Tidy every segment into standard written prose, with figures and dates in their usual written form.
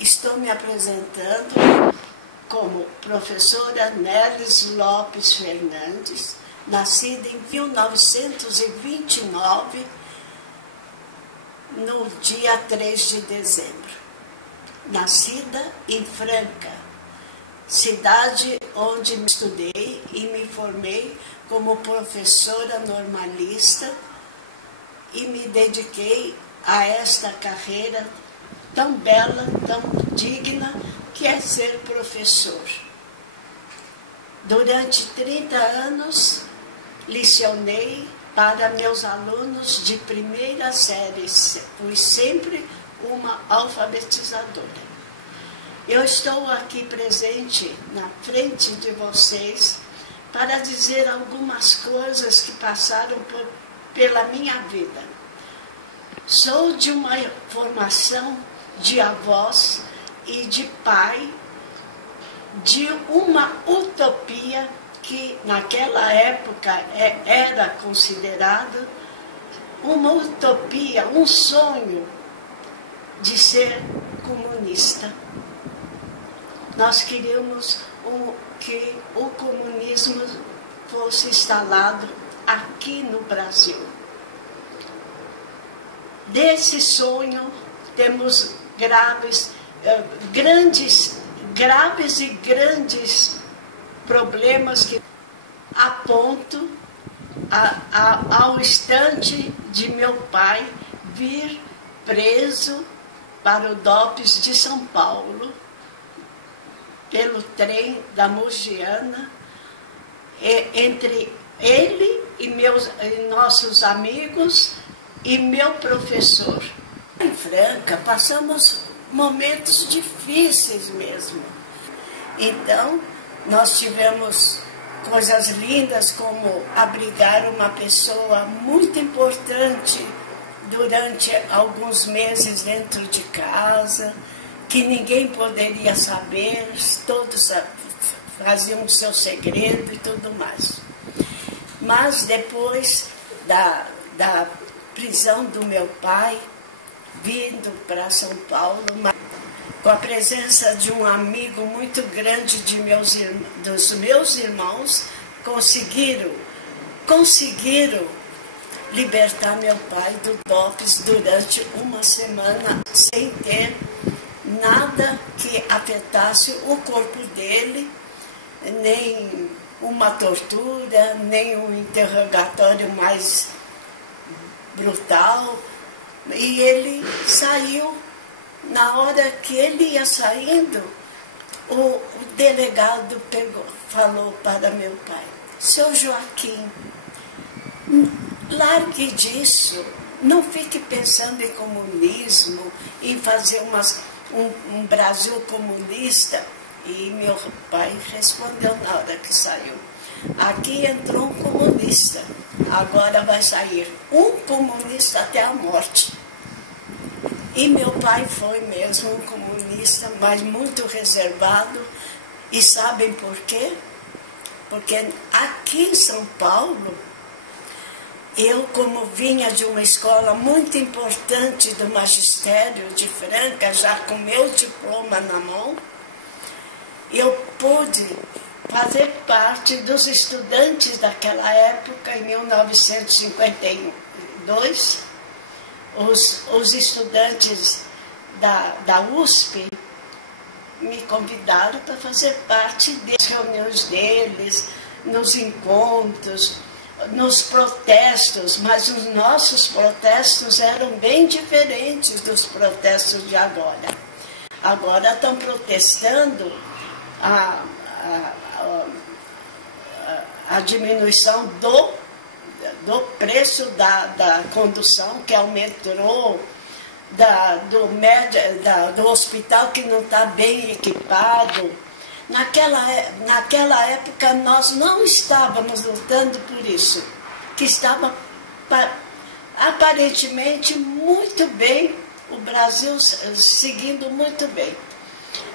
Estou me apresentando como professora Nelis Lopes Fernandes, nascida em 1929, no dia 3 de dezembro. Nascida em Franca, cidade onde estudei e me formei como professora normalista e me dediquei a esta carreira tão bela, tão digna, que é ser professor. Durante 30 anos, lecionei para meus alunos de primeira série, fui sempre uma alfabetizadora. Eu estou aqui presente na frente de vocês para dizer algumas coisas que passaram pela minha vida. Sou de uma formação de avós e de pai, de uma utopia que naquela época era considerado uma utopia, um sonho de ser comunista. Nós queríamos que o comunismo fosse instalado aqui no Brasil. Desse sonho temos graves e grandes problemas que aponto ao instante de meu pai vir preso para o DOPS de São Paulo, pelo trem da Mogiana, entre ele e nossos amigos e meu professor. Em Franca, passamos momentos difíceis mesmo. Então, nós tivemos coisas lindas, como abrigar uma pessoa muito importante durante alguns meses dentro de casa, que ninguém poderia saber, todos faziam o seu segredo e tudo mais. Mas depois da prisão do meu pai, vindo para São Paulo, com a presença de um amigo muito grande dos meus irmãos, conseguiram libertar meu pai do DOPS durante uma semana, sem ter nada que afetasse o corpo dele, nem uma tortura, nem um interrogatório mais brutal. E ele saiu. Na hora que ele ia saindo, o delegado falou para meu pai: seu Joaquim, largue disso, não fique pensando em comunismo, em fazer um Brasil comunista. E meu pai respondeu na hora que saiu: aqui entrou um comunista, agora vai sair um comunista até a morte. E meu pai foi mesmo um comunista, mas muito reservado. E sabem por quê? Porque aqui em São Paulo, eu, como vinha de uma escola muito importante do magistério de Franca, já com meu diploma na mão, eu pude fazer parte dos estudantes daquela época, em 1952, os estudantes da USP me convidaram para fazer parte das reuniões deles, nos encontros, nos protestos, mas os nossos protestos eram bem diferentes dos protestos de agora. Agora estão protestando a diminuição do preço da condução, que é o metrô, do hospital que não está bem equipado. Naquela época nós não estávamos lutando por isso, que estava aparentemente muito bem, o Brasil seguindo muito bem.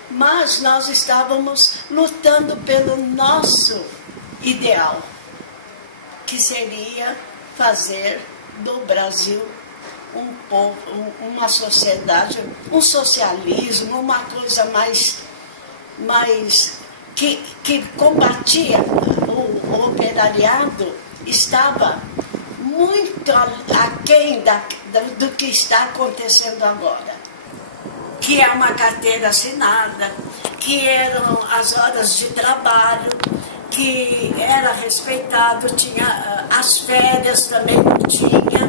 Mas nós estávamos lutando pelo nosso ideal, que seria fazer do Brasil um povo, uma sociedade, um socialismo, uma coisa mais que combatia o operariado, estava muito aquém do que está acontecendo agora. Que é uma carteira assinada, que eram as horas de trabalho, que era respeitado, tinha as férias também não tinha.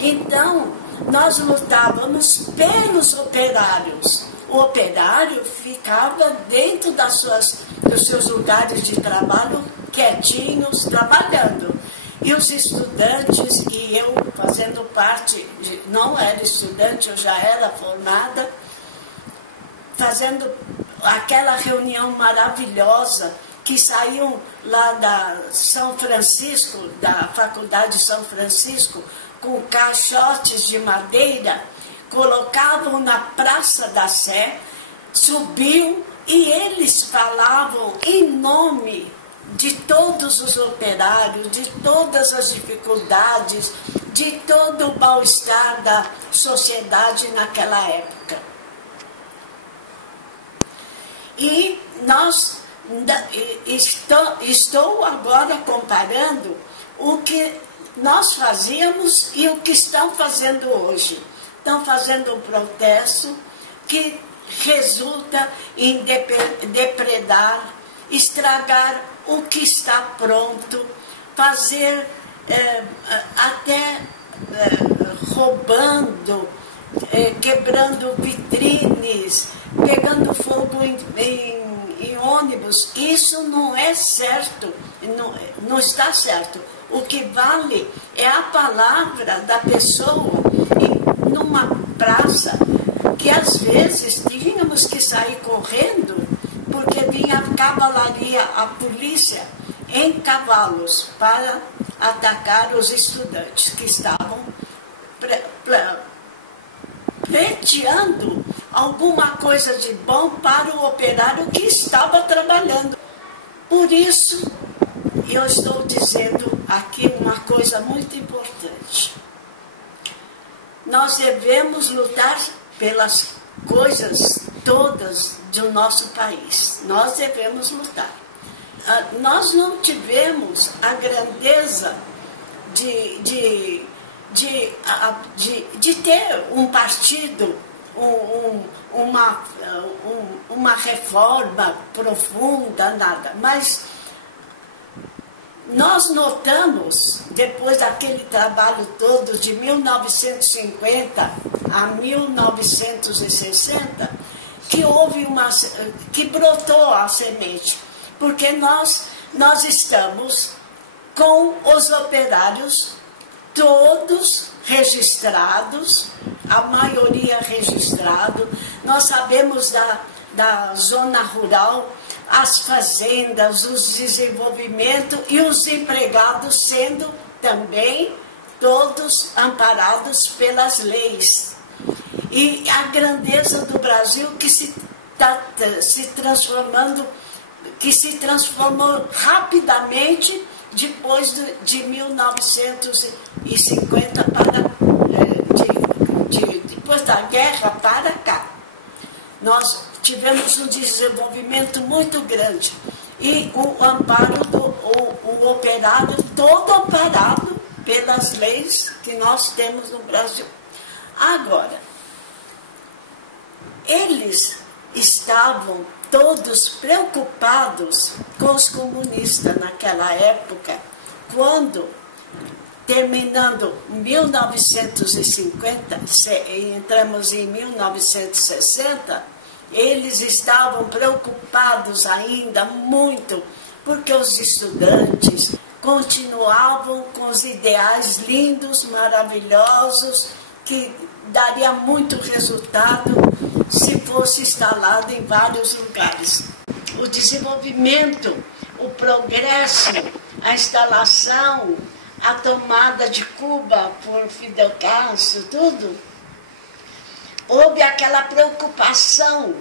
Então, nós lutávamos pelos operários. O operário ficava dentro dos seus lugares de trabalho, quietinhos, trabalhando. E os estudantes, e eu fazendo parte, não era estudante, eu já era formada, fazendo aquela reunião maravilhosa, que saíam lá da São Francisco, da Faculdade de São Francisco, com caixotes de madeira, colocavam na Praça da Sé, subiam e eles falavam em nome de todos os operários, de todas as dificuldades, de todo o mal-estar da sociedade naquela época. E estou agora comparando o que nós fazíamos e o que estão fazendo hoje. Estão fazendo um protesto que resulta em depredar, estragar o que está pronto, fazer até roubando, quebrando vitrines, pegando fogo em ônibus. Isso não é certo, não está certo. O que vale é a palavra da pessoa numa praça, que às vezes tínhamos que sair correndo, porque vinha a cavalaria, a polícia, em cavalos, para atacar os estudantes que estavam pleiteando alguma coisa de bom para o operário que estava trabalhando. Por isso, eu estou dizendo aqui uma coisa muito importante. Nós devemos lutar pelas coisas todas do nosso país. Nós devemos lutar. Nós não tivemos a grandeza de ter um partido, uma reforma profunda, nada. Mas nós notamos, depois daquele trabalho todo de 1950 a 1960, que houve que brotou a semente, porque nós estamos com os operários todos registrados, a maioria registrado. Nós sabemos da zona rural, as fazendas, os desenvolvimentos e os empregados sendo também todos amparados pelas leis. E a grandeza do Brasil que se transformou rapidamente depois de 1950 depois da guerra para cá. Nós tivemos um desenvolvimento muito grande e o amparo o operário todo amparado pelas leis que nós temos no Brasil. Agora, eles estavam todos preocupados com os comunistas naquela época, quando, terminando 1950, entramos em 1960, eles estavam preocupados ainda muito, porque os estudantes continuavam com os ideais lindos, maravilhosos, que daria muito resultado se fosse instalado em vários lugares. O desenvolvimento, o progresso, a instalação, a tomada de Cuba por Fidel Castro, tudo, houve aquela preocupação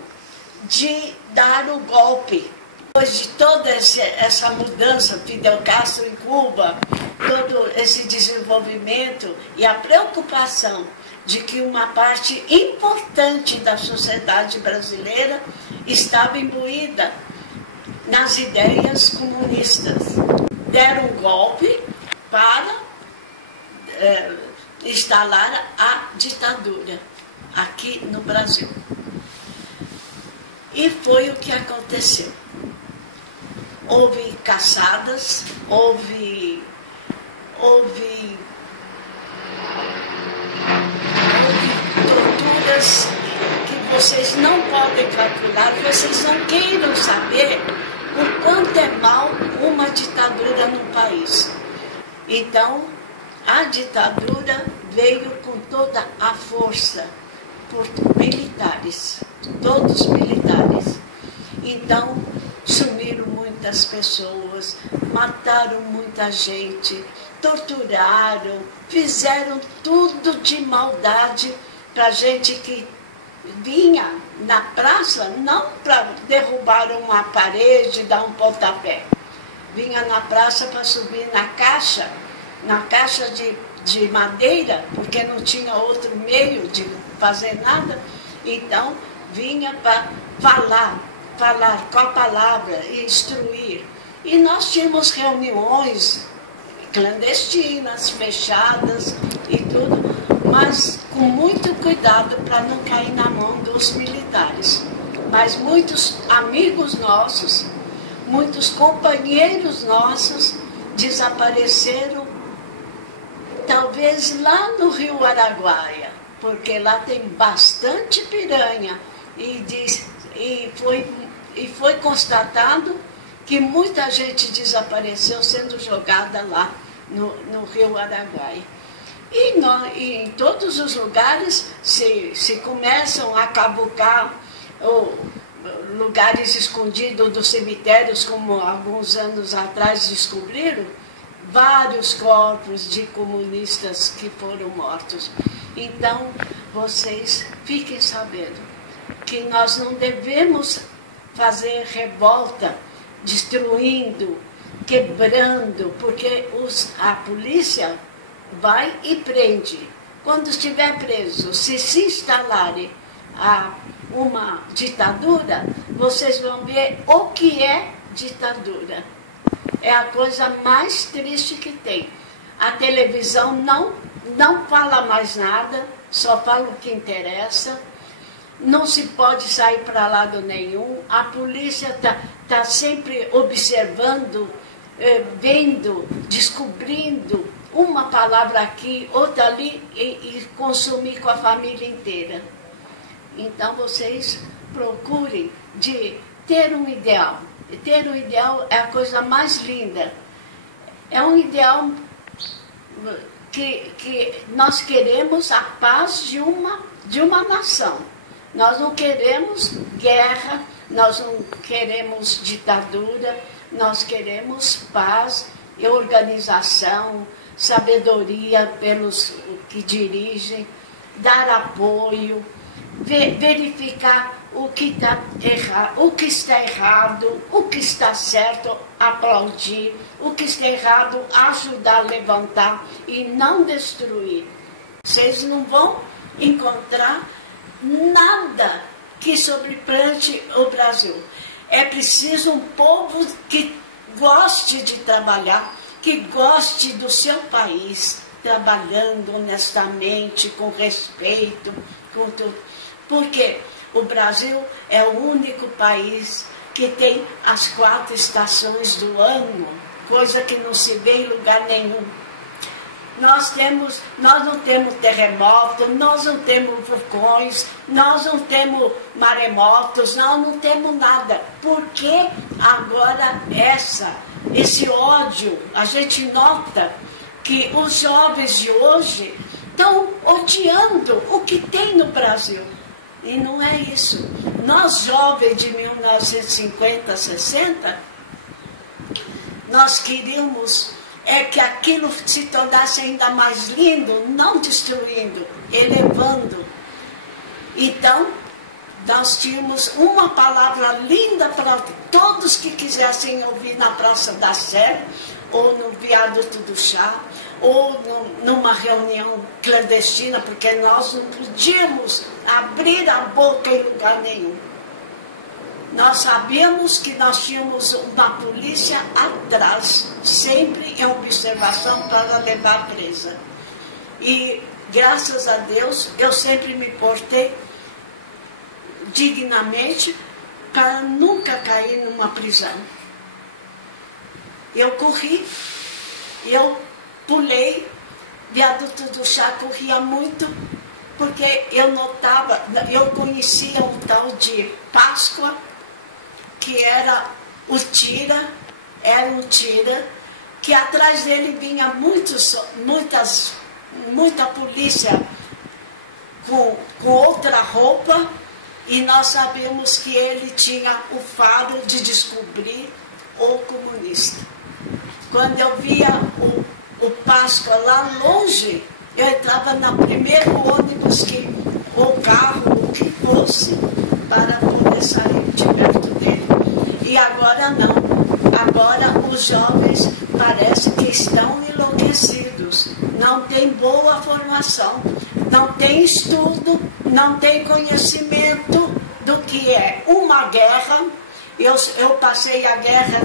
de dar o golpe. Depois de toda essa mudança, Fidel Castro em Cuba, todo esse desenvolvimento e a preocupação de que uma parte importante da sociedade brasileira estava imbuída nas ideias comunistas. Deram um golpe para instalar a ditadura aqui no Brasil. E foi o que aconteceu. Houve caçadas, houve torturas que vocês não podem calcular, vocês não queiram saber o quanto é mal uma ditadura no país. Então, a ditadura veio com toda a força por militares, todos militares. Então, sumiram muitas pessoas, mataram muita gente, torturaram, fizeram tudo de maldade para gente que vinha na praça, não para derrubar uma parede, dar um pontapé. Vinha na praça para subir na caixa de madeira, porque não tinha outro meio de fazer nada. Então, vinha para falar com a palavra e instruir. E nós tínhamos reuniões clandestinas, fechadas e tudo, mas com muito cuidado para não cair na mão dos militares. Mas muitos amigos nossos, muitos companheiros nossos desapareceram, talvez lá no Rio Araguaia, porque lá tem bastante piranha, e foi constatado que muita gente desapareceu sendo jogada lá no Rio Araguaia. E em todos os lugares se começam a cavucar lugares escondidos dos cemitérios, como alguns anos atrás descobriram, vários corpos de comunistas que foram mortos. Então, vocês fiquem sabendo que nós não devemos fazer revolta, destruindo, quebrando, porque a polícia vai e prende. Quando estiver preso, se instalarem uma ditadura, vocês vão ver o que é ditadura. É a coisa mais triste que tem. A televisão não fala mais nada, só fala o que interessa. Não se pode sair para lado nenhum. A polícia está sempre observando, vendo, descobrindo uma palavra aqui, outra ali, e consumir com a família inteira. Então, vocês procurem de ter um ideal. E ter um ideal é a coisa mais linda. É um ideal que nós queremos a paz de uma nação. Nós não queremos guerra, nós não queremos ditadura, nós queremos paz e organização, sabedoria pelos que dirigem, dar apoio, verificar o que está errado, o que está certo, aplaudir, o que está errado, ajudar a levantar e não destruir. Vocês não vão encontrar nada que sobreplante o Brasil. É preciso um povo que goste de trabalhar, que goste do seu país, trabalhando honestamente, com respeito, com tudo. Porque o Brasil é o único país que tem as 4 estações do ano, coisa que não se vê em lugar nenhum. Nós não temos terremoto, nós não temos vulcões, nós não temos maremotos, nós não temos nada. Por que agora esse ódio? A gente nota que os jovens de hoje estão odiando o que tem no Brasil. E não é isso. Nós, jovens de 1950, 60, nós queríamos que aquilo se tornasse ainda mais lindo, não destruindo, elevando. Então, nós tínhamos uma palavra linda para todos que quisessem ouvir na Praça da Sé, ou no Viaduto do Chá, ou numa reunião clandestina, porque nós não podíamos abrir a boca em lugar nenhum. Nós sabíamos que nós tínhamos uma polícia atrás, sempre em observação para levar presa. E, graças a Deus, eu sempre me portei dignamente para nunca cair numa prisão. Eu corri, eu pulei, viaduto do chá corria muito, porque eu notava, eu conhecia um tal de Páscoa, que era o tira, que atrás dele vinha muita polícia com outra roupa, e nós sabemos que ele tinha o faro de descobrir o comunista. Quando eu via o Páscoa lá longe, eu entrava no primeiro ônibus, ou carro, o que fosse, para poder sair de perto dele. E agora não. Agora os jovens parecem que estão enlouquecidos. Não tem boa formação, não tem estudo, não tem conhecimento do que é uma guerra. Eu passei a guerra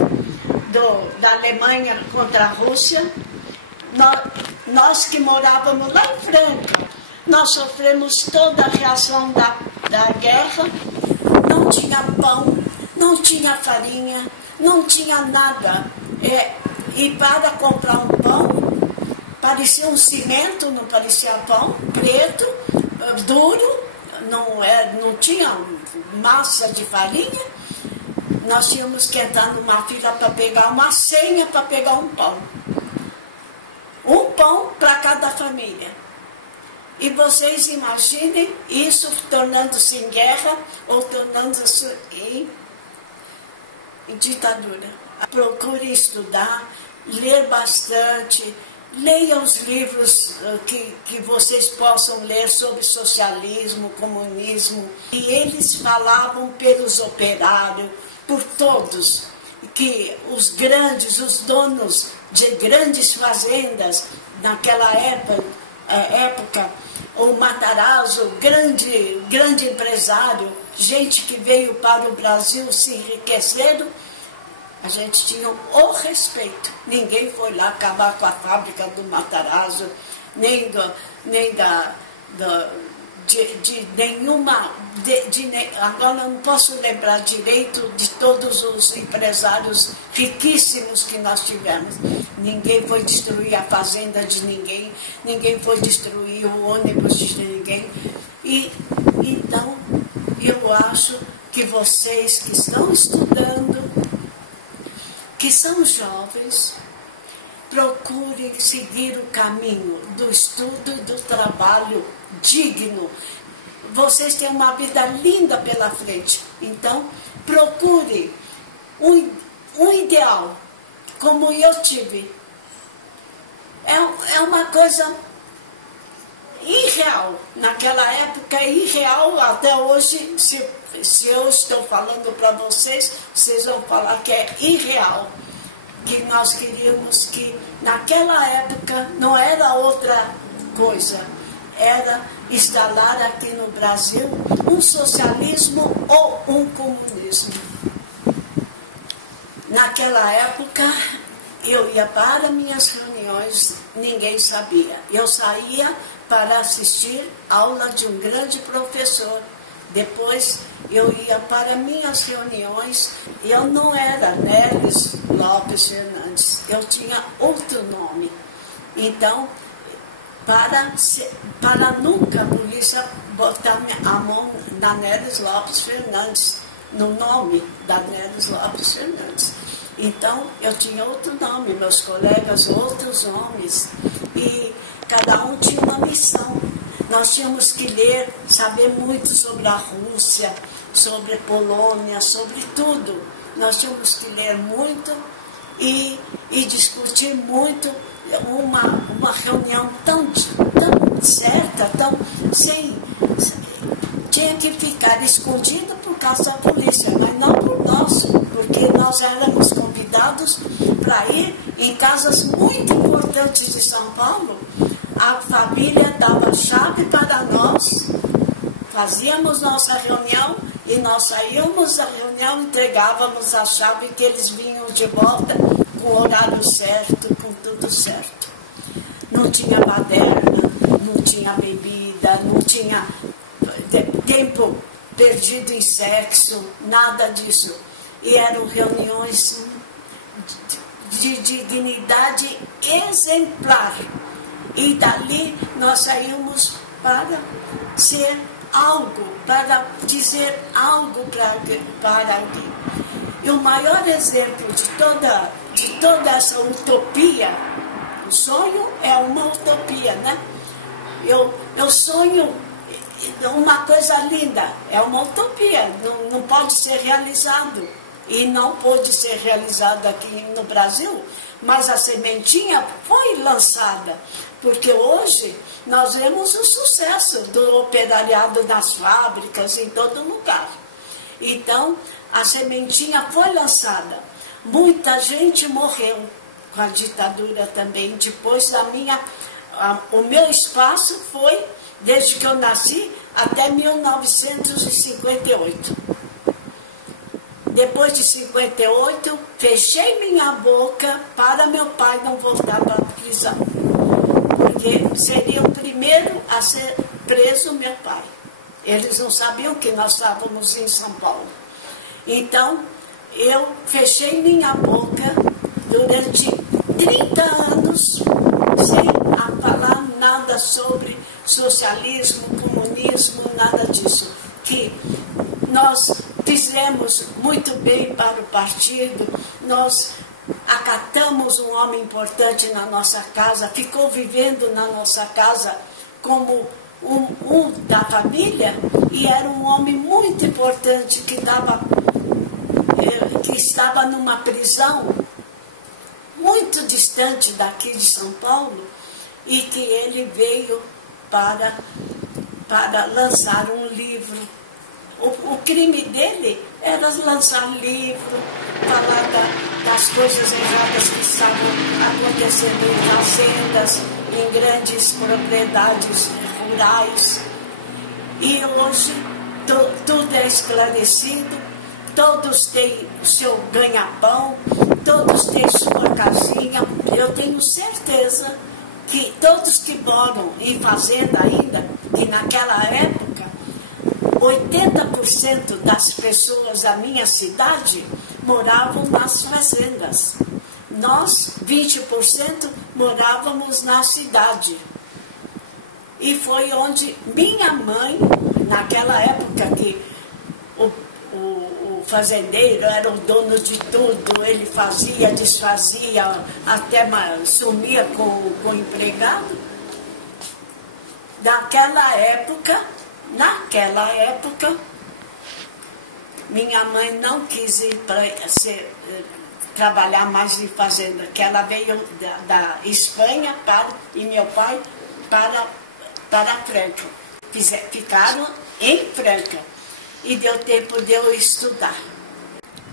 da Alemanha contra a Rússia. Nós que morávamos lá em Franca, nós sofremos toda a reação da guerra. Não tinha pão, não tinha farinha, não tinha nada. E para comprar um pão, parecia um cimento, não parecia pão, preto, duro, não tinha massa de farinha. Nós tínhamos que entrar numa fila para pegar uma senha para pegar um pão. Um pão para cada família. E vocês imaginem isso tornando-se em guerra ou tornando-se em ditadura. Procure estudar, ler bastante, leiam os livros que vocês possam ler sobre socialismo, comunismo. E eles falavam pelos operários, por todos, que os donos de grandes fazendas, naquela época, o Matarazzo, grande empresário, gente que veio para o Brasil se enriqueceram, a gente tinha o respeito. Ninguém foi lá acabar com a fábrica do Matarazzo, nem nenhuma... agora eu não posso lembrar direito de todos os empresários riquíssimos que nós tivemos. Ninguém foi destruir a fazenda de ninguém, ninguém foi destruir o ônibus de ninguém. E então, eu acho que vocês que estão estudando, que são jovens, procurem seguir o caminho do estudo e do trabalho digno. Vocês têm uma vida linda pela frente. Então, procure um ideal, como eu tive. É uma coisa irreal. Naquela época, irreal. Até hoje, se eu estou falando para vocês, vocês vão falar que é irreal. Que nós queríamos que, naquela época, não era outra coisa. Era instalar aqui no Brasil um socialismo ou um comunismo. Naquela época, eu ia para minhas reuniões, ninguém sabia. Eu saía para assistir aula de um grande professor. Depois, eu ia para minhas reuniões. Eu não era Neles Lopes Fernandes, eu tinha outro nome. Então, para nunca a polícia botar a mão na Neles Lopes Fernandes, no nome da Neles Lopes Fernandes. Então, eu tinha outro nome, meus colegas outros nomes, e cada um tinha uma missão. Nós tínhamos que ler, saber muito sobre a Rússia, sobre a Polônia, sobre tudo. Nós tínhamos que ler muito e discutir muito. Uma reunião tão certa, tinha que ficar escondido por causa da polícia, mas não por nós, porque nós éramos convidados para ir em casas muito importantes de São Paulo. A família dava chave para nós, fazíamos nossa reunião e nós saíamos da reunião, entregávamos a chave que eles vinham de volta com o horário certo, com tudo certo. Não tinha baderna, não tinha bebida, não tinha tempo perdido em sexo, nada disso. E eram reuniões de dignidade exemplar. E dali nós saímos para ser algo, para dizer algo para alguém. E o maior exemplo de toda essa utopia, o sonho é uma utopia, né? Eu sonho uma coisa linda, é uma utopia, não pode ser realizado. E não pôde ser realizado aqui no Brasil, mas a sementinha foi lançada, porque hoje nós vemos o sucesso do operariado nas fábricas, em todo lugar. Então, a sementinha foi lançada. Muita gente morreu com a ditadura também. Depois o meu espaço foi, desde que eu nasci, até 1958. Depois de 58, fechei minha boca para meu pai não voltar para a prisão. Porque seria o primeiro a ser preso meu pai. Eles não sabiam que nós estávamos em São Paulo. Então, eu fechei minha boca durante 30 anos sem falar nada sobre socialismo, comunismo, nada disso. Que nós fizemos muito bem para o partido, nós acatamos um homem importante na nossa casa, ficou vivendo na nossa casa como um da família, e era um homem muito importante que estava numa prisão muito distante daqui de São Paulo, e que ele veio para lançar um livro. O crime dele era lançar livro, falar das coisas erradas que estavam acontecendo em fazendas, em grandes propriedades rurais. E hoje tudo é esclarecido, todos têm o seu ganha-pão, todos têm sua casinha. Eu tenho certeza que todos que moram em fazenda ainda, que naquela época, 80% das pessoas da minha cidade moravam nas fazendas. Nós, 20%, morávamos na cidade. E foi onde minha mãe, naquela época que o fazendeiro era o dono de tudo, ele fazia, desfazia, até sumia com o empregado. Naquela época, minha mãe não quis ir trabalhar mais em fazenda, que ela veio da Espanha e meu pai para Franca. Ficaram em Franca e deu tempo de eu estudar.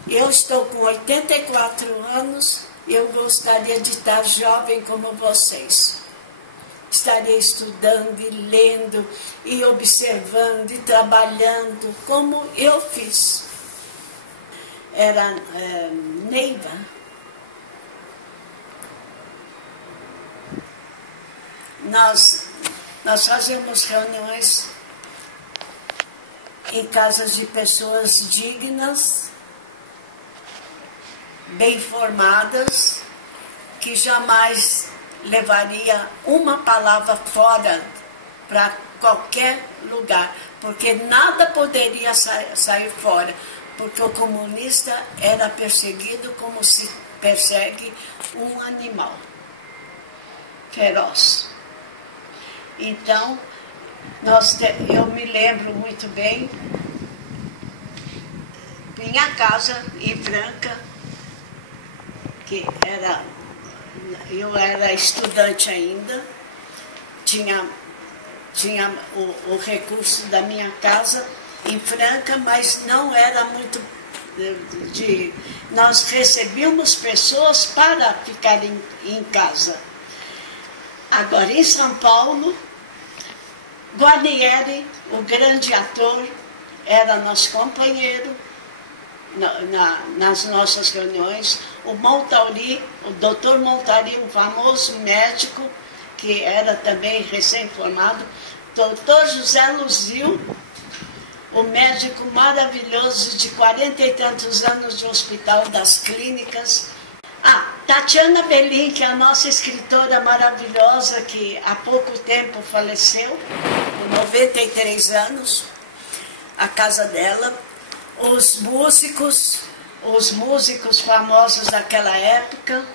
Eu estou com 84 anos e eu gostaria de estar jovem como vocês. Estaria estudando e lendo e observando e trabalhando como eu fiz. Era Neiva. Nós fazemos reuniões em casas de pessoas dignas, bem formadas, que jamais levaria uma palavra fora para qualquer lugar, porque nada poderia sair fora, porque o comunista era perseguido como se persegue um animal feroz. Então, eu me lembro muito bem, minha casa em Franca, que eu era estudante ainda, tinha o recurso da minha casa em Franca, mas não era muito nós recebíamos pessoas para ficarem em casa. Agora, em São Paulo, Guarnieri, o grande ator, era nosso companheiro nas nossas reuniões. O Montauri, o doutor Montauri, um famoso médico, que era também recém-formado, doutor José Luzil, o médico maravilhoso de 40 e tantos anos de Hospital das Clínicas. Tatiana Belin, que é a nossa escritora maravilhosa, que há pouco tempo faleceu, com 93 anos, a casa dela. Os músicos famosos daquela época.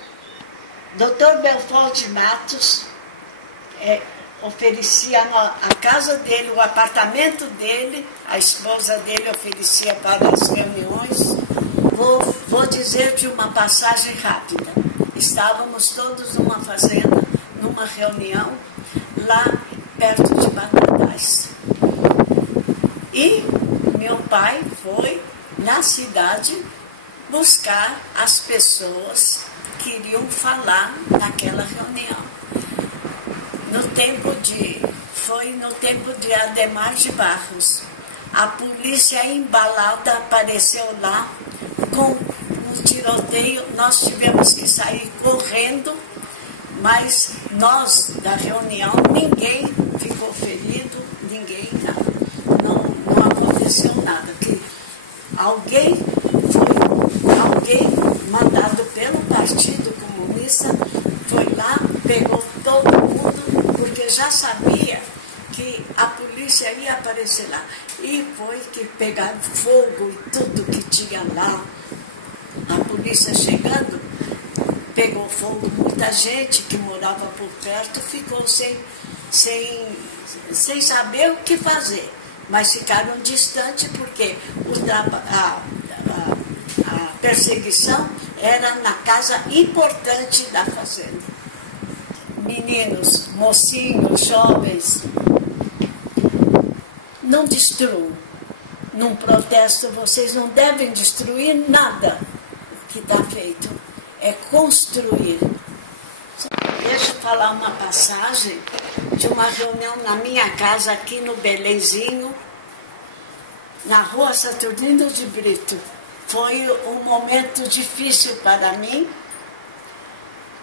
Dr. Belfort Matos oferecia a casa dele, o apartamento dele, a esposa dele oferecia para as reuniões. Vou dizer de uma passagem rápida. Estávamos todos numa fazenda, numa reunião, lá perto de Batatais. E meu pai foi na cidade buscar as pessoas que iriam falar naquela reunião. Foi no tempo de Adhemar de Barros. A polícia embalada apareceu lá com um tiroteio. Nós tivemos que sair correndo, mas nós da reunião, ninguém ficou ferido, ninguém nada. Não aconteceu nada. Alguém mandado pelo Partido Comunista foi lá, pegou todo mundo, porque já sabia que a polícia ia aparecer lá. E foi que pegaram fogo e tudo que tinha lá. A polícia chegando, pegou fogo. Muita gente que morava por perto ficou sem saber o que fazer. Mas ficaram distantes porque a perseguição era na casa importante da fazenda. Meninos, mocinhos, jovens, não destruam. Num protesto, vocês não devem destruir nada que está feito. É construir. Deixa eu falar uma passagem de uma reunião na minha casa aqui no Belenzinho, na rua Saturnino de Brito. Foi um momento difícil para mim,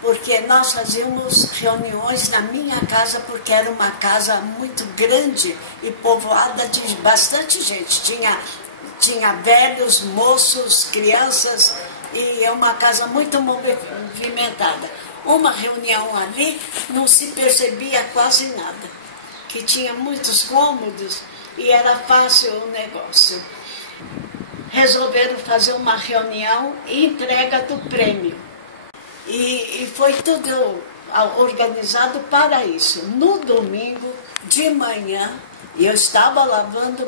porque nós fazíamos reuniões na minha casa, porque era uma casa muito grande e povoada de bastante gente. Tinha velhos, moços, crianças, e é uma casa muito movimentada. Uma reunião ali não se percebia quase nada, que tinha muitos cômodos e era fácil o negócio. Resolveram fazer uma reunião e entrega do prêmio. E foi tudo organizado para isso. No domingo, de manhã, eu estava lavando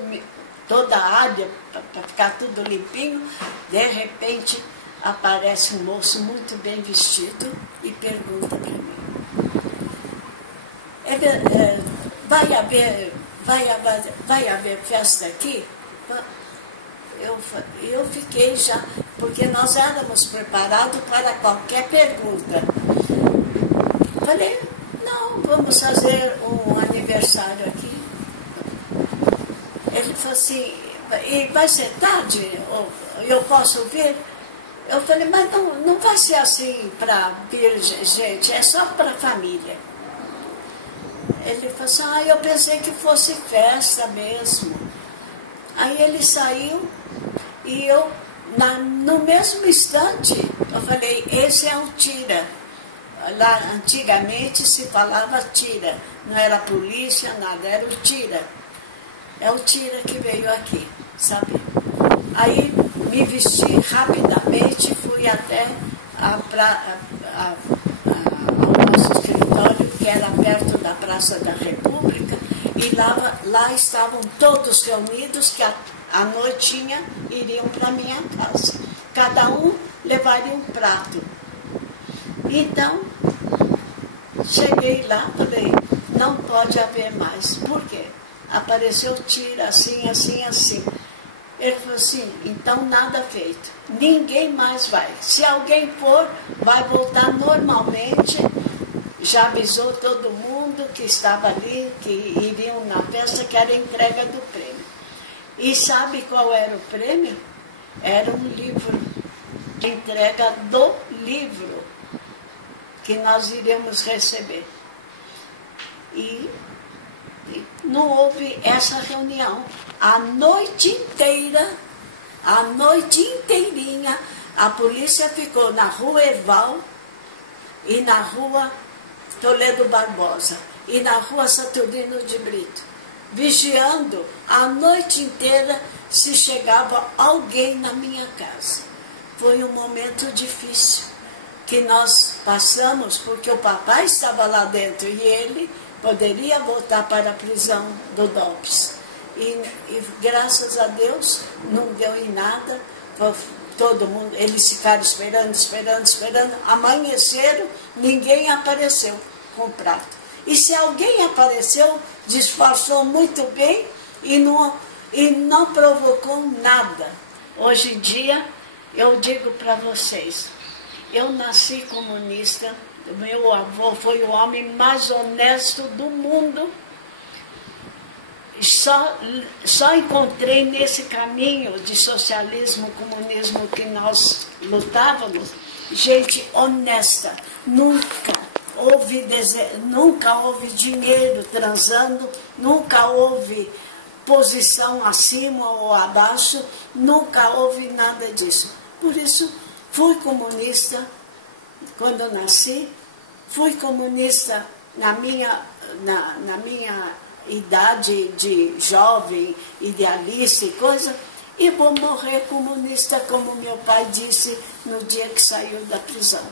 toda a área para ficar tudo limpinho, de repente aparece um moço muito bem vestido e pergunta para mim: vai haver festa aqui? Eu fiquei já, porque nós éramos preparados para qualquer pergunta. Falei: não, vamos fazer um aniversário aqui. Ele falou assim: e vai ser tarde? Eu posso vir? Eu falei: mas não vai ser assim para vir gente, é só para a família. Ele falou assim: eu pensei que fosse festa mesmo. Aí ele saiu e eu, no mesmo instante, eu falei: esse é um tira. Lá antigamente se falava tira, não era polícia, nada, era o tira. É o tira que veio aqui, sabe? Aí me vesti rapidamente, fui até ao nosso escritório, que era perto da Praça da República, e lá estavam todos reunidos, que à noitinha iriam para minha casa. Cada um levaria um prato. Então, cheguei lá, falei: não pode haver mais. Por quê? Apareceu tira assim, assim, assim. Ele falou assim, então nada feito, ninguém mais vai. Se alguém for, vai voltar normalmente. Já avisou todo mundo que estava ali, que iriam na festa, que era a entrega do prêmio. E sabe qual era o prêmio? Era um livro, a entrega do livro que nós iríamos receber. E não houve essa reunião. A noite inteirinha, a polícia ficou na Rua Erval e na Rua Toledo Barbosa e na Rua Saturnino de Brito, vigiando a noite inteira se chegava alguém na minha casa. Foi um momento difícil que nós passamos, porque o papai estava lá dentro e ele poderia voltar para a prisão do DOPS. E graças a Deus não deu em nada, todo mundo, eles ficaram esperando, amanheceram, ninguém apareceu com o prato. E se alguém apareceu, disfarçou muito bem e não provocou nada. Hoje em dia, eu digo para vocês, eu nasci comunista, meu avô foi o homem mais honesto do mundo. Só encontrei nesse caminho de socialismo, comunismo que nós lutávamos, gente honesta. Nunca houve dinheiro transando, nunca houve posição acima ou abaixo, nunca houve nada disso. Por isso, fui comunista quando nasci, fui comunista na minha idade de jovem, idealista e coisa, e vou morrer comunista, como meu pai disse no dia que saiu da prisão.